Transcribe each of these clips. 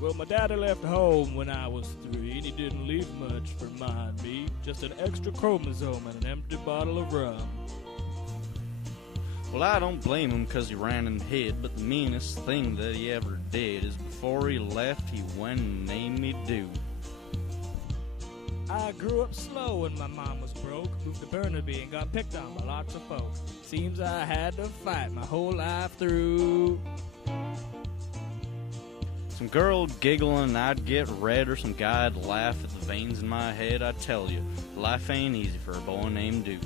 Well, my daddy left home when I was 3, and he didn't leave much for Ma and me. Just an extra chromosome and an empty bottle of rum. Well, I don't blame him 'cause he ran and hid, but the meanest thing that he ever did is before he left, he went and named me Dude. I grew up slow when my mom was broke, moved to Burnaby and got picked on by lots of folk. Seems I had to fight my whole life through. Some girl would giggle and I'd get red, or some guy'd laugh at the veins in my head. I tell you, life ain't easy for a boy named Dude.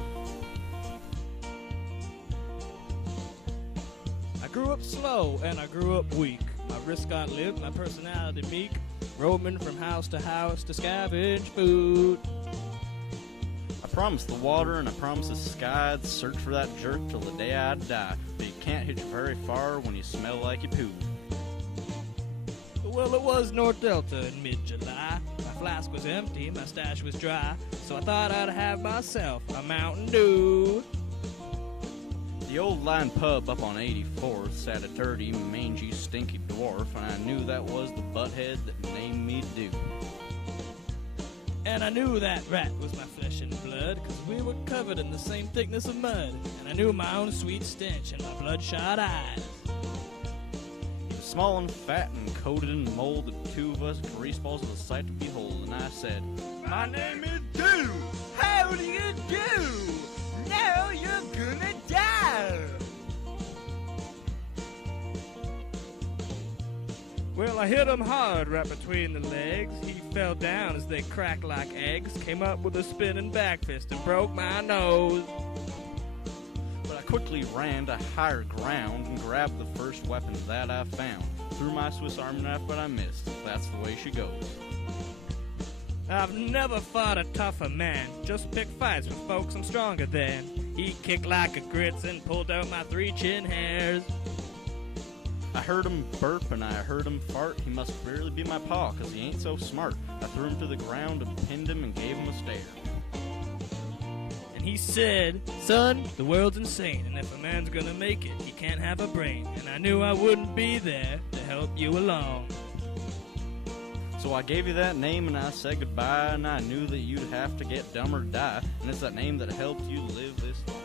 I grew up slow and I grew up weak. My wrist got limp, my personality meek, roaming from house to scavenge food. I promised the water and I promised the sky I'd search for that jerk till the day I'd die, but you can't hit you very far when you smell like you poo. Well, it was North Delta in mid-July. My flask was empty, my stash was dry, so I thought I'd have myself a Mountain Dew. The old line pub up on 84th sat a dirty, mangy, stinky dwarf, and I knew that was the butthead that named me Dude. And I knew that rat was my flesh and blood, 'cause we were covered in the same thickness of mud. And I knew my own sweet stench in my bloodshot eyes. He was small and fat and coated in mold. The two of us grease balls was a sight to behold, and I said, "My name is Dude! How do you do? Now you're gonna die!" Well, I hit him hard right between the legs. He fell down as they cracked like eggs, came up with a spinning back fist and broke my nose. But I quickly ran to higher ground and grabbed the first weapon that I found. Threw my Swiss Army knife, but I missed. That's the way she goes. I've never fought a tougher man, just picked fights with folks I'm stronger than. He kicked like a grits and pulled out my 3 chin hairs. I heard him burp and I heard him fart. He must really be my paw, 'cause he ain't so smart. I threw him to the ground and pinned him and gave him a stare. And he said, "Son, the world's insane, and if a man's gonna make it, he can't have a brain." And I knew I wouldn't be there to help you along. So I gave you that name and I said goodbye, and I knew that you'd have to get dumb or die, and it's that name that helped you live this life.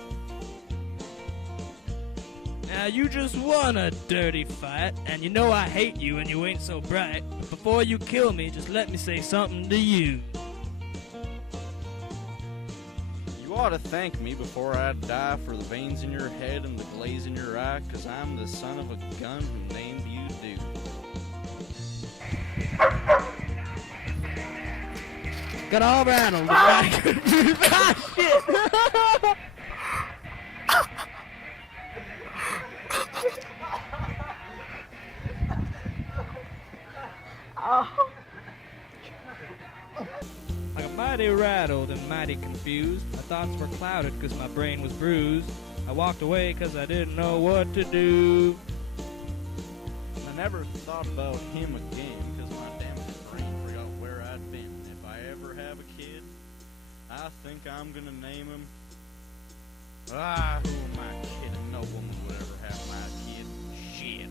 Now you just won a dirty fight, and you know I hate you and you ain't so bright. But before you kill me, just let me say something to you. You ought to thank me before I die for the veins in your head and the glaze in your eye, 'cause I'm the son of a gun who named you Dude. Got all rattled. Ah, shit! I got mighty rattled and mighty confused. My thoughts were clouded 'cause my brain was bruised. I walked away 'cause I didn't know what to do. I never thought about him again, 'cause my damaged brain forgot where I'd been. If I ever have a kid, I think I'm gonna name him... who am I kidding? No woman would ever have my kid. Shit.